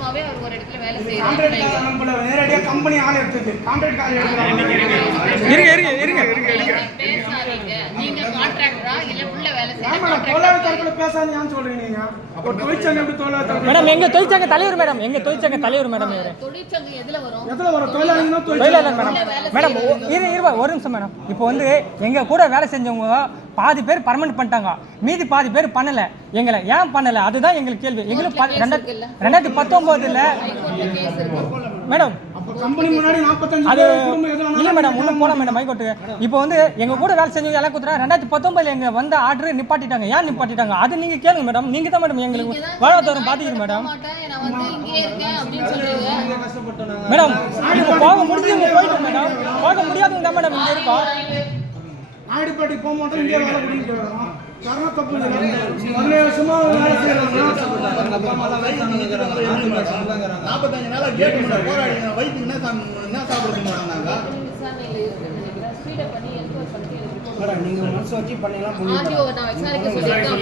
வருஷமாவே அவர் ஒரு இடத்துல வேலை செய்யறாரு. நம்மள நேரடியா கம்பெனி ஆள் எடுத்துது. கான்ட்ராக்ட் ஆள் இருங்க. பேசாதீங்க. நீங்க கான்ட்ராக்டரா இல்ல உள்ள வேலை செய்யற தொழிலாளர் தரப்புல பேசாதீங்க ஏன் சொல்றீங்க நீங்க? அப்ப தொழிற்சங்கம் எப்படி தொழிலாளர் தரப்பு? மேடம் எங்க தொழிற்சங்க தலைவர் மேடம், எங்க தொழிற்சங்க தலைவர் மேடம் இவரு. தொழிற்சங்கம் எதுல வரும்? தொழிலாளர் தொழிலாளர் மேடம். மேடம் ஒரு நிமிஷம் மேடம். இப்போ வந்து எங்க கூட வேலை செஞ்சவங்க பாதி பேர் பர்மனன்ட் பண்ணிட்டாங்க, மீதி பாதி பேர் பண்ணல. எங்களை ஏன் பண்ணல அதுதான் எங்களுக்கு கேள்வி. எங்களுக்கு 2019 மேடம் கம்பெனி முன்னாடி 45 அது இல்ல மேடம் இன்னும் போன மேடம் ஹைகோர்ட்டுக்கு. இப்போ வந்து எங்க கூட வேலை செஞ்சவங்க எல்லாம் குத்துறா 2019 எங்க வந்த ஆர்டர் நிப்பாட்டிட்டாங்க. ஏன் நிப்பாட்டிட்டாங்க அது நீங்க கேளுங்க மேடம். நீங்க தான் மேடம் எங்களுக்கு வாழ்வாதாரம் பாதிக்குது மேடம். மேடம் இப்போ போக முடிஞ்சவங்க போயிட்டோம் மேடம், போக முடியாதவங்க தான் மேடம் இங்க இருக்கோம். ஆடிப்பாட்டி போக மாட்டோம், இங்கே வேலை பண்ணிட்டு வரோம். காரணம் தப்பு இல்லை. 1 வருஷமா வேலை செய்யறாங்க. 45 நாளா கேட் போராடி வயிற்றுக்கு என்ன சாப்பிட சொன்னாங்க. நீங்க மனசு வச்சு பண்ணலாம். நான் விசாரிக்க சொல்லிருக்கேன்.